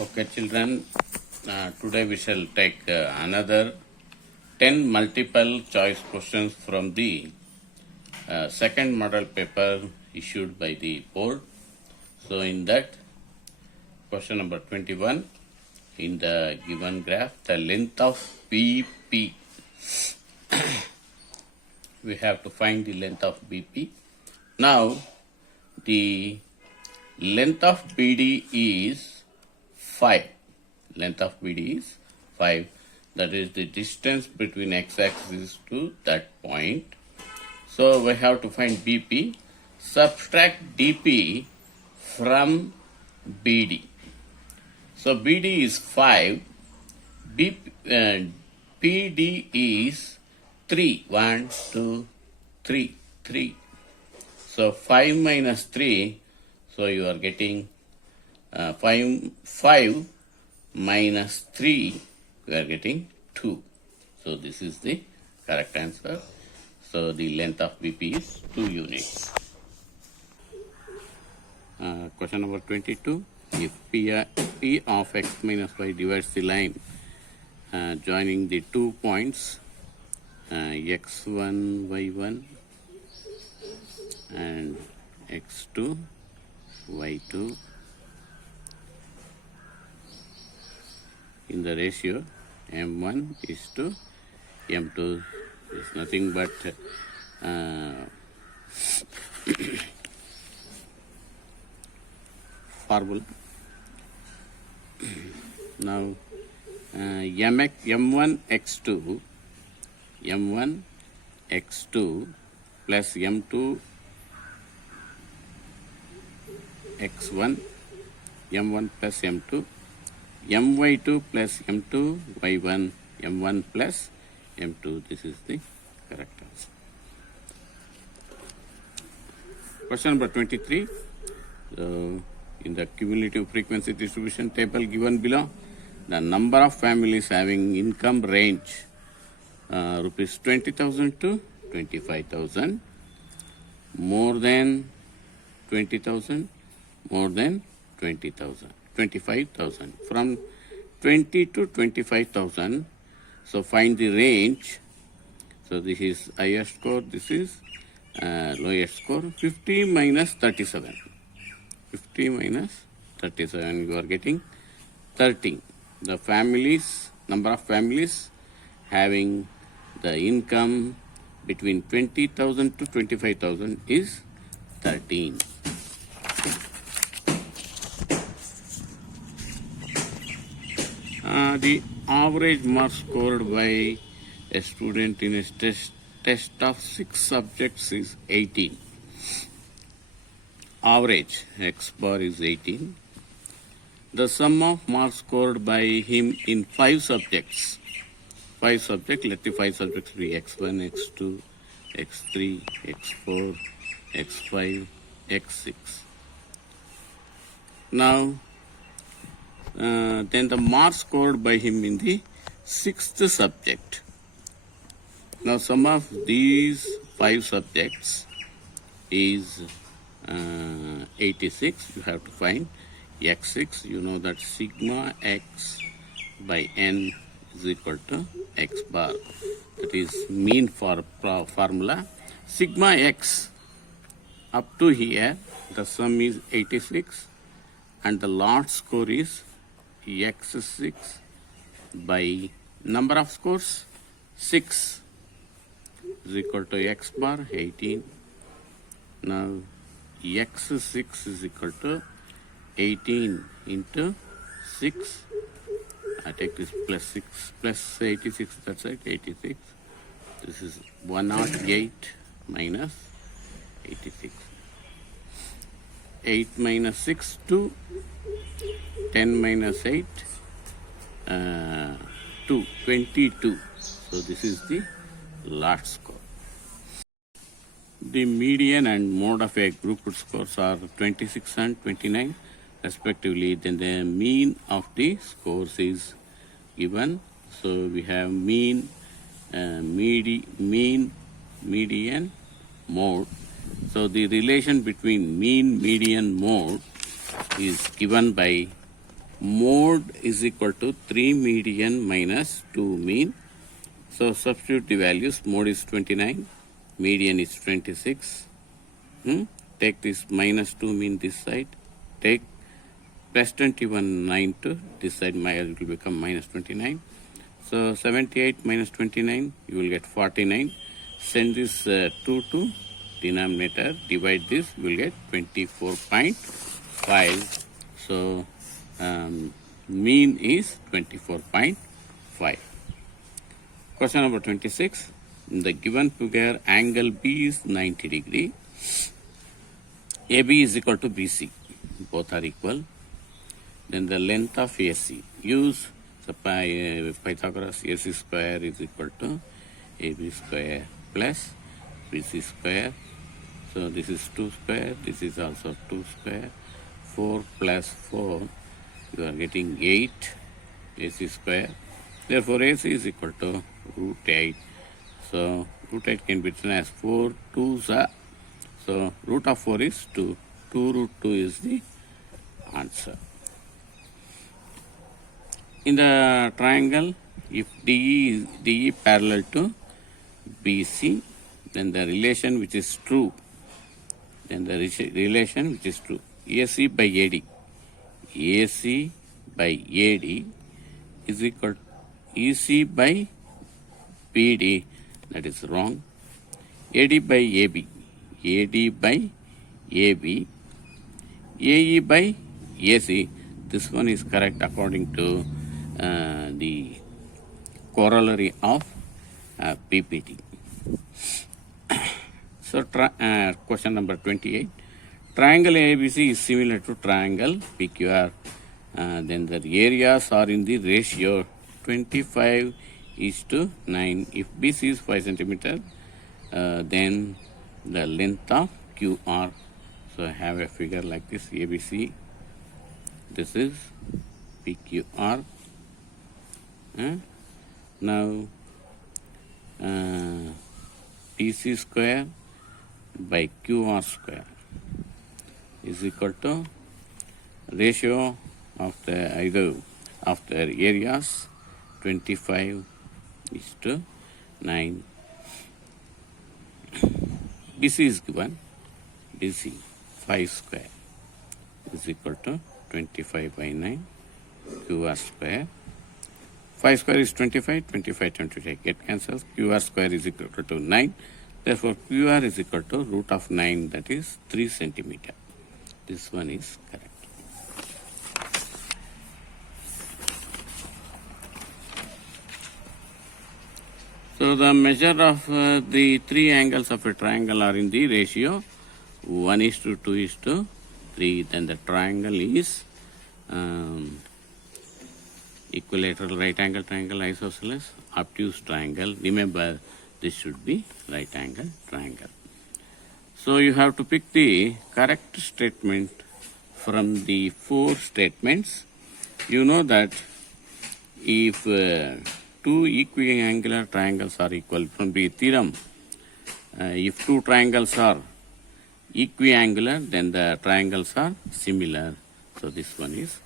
Okay, children, today we shall take another 10 multiple choice questions from the second model paper issued by the board. So, in that, question number 21, in the given graph, the length of BP, we have to find the length of BP. Now, the length of BD is 5. Length of BD is 5. That is the distance between x-axis to that point. So we have to find BP. Subtract DP from BD. So BD is 5. PD is 3. 1, 2, 3. 3. So 5 minus 3. So you are getting 5 minus 3, we are getting 2. So this is the correct answer. So the length of BP is 2 units. Question number 22. If P of x minus y divides the line joining the 2 points x1, y1 and x2, y2 in the ratio m1 is to m2 is nothing but formula. Now m1 x2 plus m2 x1 m1 plus m2 my2 plus m2 y1 m1 plus m2. This is the correct answer. Question number 23. In the cumulative frequency distribution table given below, the number of families having income range rupees 20,000 to 25,000, more than 20,000, more than 20,000, 25,000, from 20 to 25,000. So find the range. So this is highest score, this is lowest score. 50 minus 37. 50 minus 37, you are getting 13. The families, number of families having the income between 20,000 to 25,000 is 13. The average mark scored by a student in a test of 6 subjects is 18. Average x bar is 18. The sum of marks scored by him in 5 subjects. 5 subjects, let the 5 subjects be x1, x2, x3, x4, x5, x6. Now, then the marks scored by him in the 6th subject. Now, sum of these 5 subjects is 86. You have to find x6. You know that sigma x by n is equal to x bar. That is mean for formula. Sigma x up to here, the sum is 86 and the lot score is x6 by number of scores 6 is equal to x bar 18. Now x6 is equal to 18 into 6. I take this plus 6 plus 86, that's right, 86. This is 108 minus 86. 8 minus 6, 2. 10 minus 8, 2, 22. So this is the last score. The median and mode of a grouped scores are 26 and 29 respectively. Then the mean of the scores is given. So we have mean, median, mode. So the relation between mean, median, mode is given by Mode is equal to 3 median minus 2 mean. So substitute the values. Mode is 29, median is 26. Take this minus 2 mean this side. Take plus 21 9 to this side, it will become minus 29. So 78 minus 29, you will get 49. Send this 2 to denominator, divide this, you will get 24.5. So mean is 24.5. Question number 26. In the given figure, angle B is 90 degree. AB is equal to BC. Both are equal. Then the length of AC. Use Pythagoras. AC square is equal to AB square plus BC square. So this is 2 square. This is also 2 square. 4 plus 4. You are getting 8 AC square. Therefore AC is equal to root 8. So root 8 can be written as 4 2s are. So root of 4 is 2. 2 root 2 is the answer. In the triangle, if DE parallel to BC, then the relation which is true, AC by AD. AC by AD is equal to EC by PD. That is wrong. AD by AB. AD by AB. AE by AC. This one is correct according to the corollary of PPT. So question number 28. Triangle ABC is similar to triangle PQR. Then the areas are in the ratio 25:9. If BC is 5 centimeter, then the length of QR. So I have a figure like this, ABC. This is PQR. Now PC square by QR square is equal to ratio of the areas 25:9. BC is given. BC 5 square is equal to 25/9 QR square. 5 square is 25, 25, 25 get cancelled. QR square is equal to 9. Therefore, QR is equal to root of 9, that is 3 centimeter. This one is correct. So the measure of the 3 angles of a triangle are in the ratio 1:2:3. Then the triangle is equilateral, right angle triangle, isosceles, obtuse triangle. Remember, this should be right angle triangle. So you have to pick the correct statement from the 4 statements. You know that if 2 equiangular triangles are equal, from the theorem, if 2 triangles are equiangular, then the triangles are similar. So this one is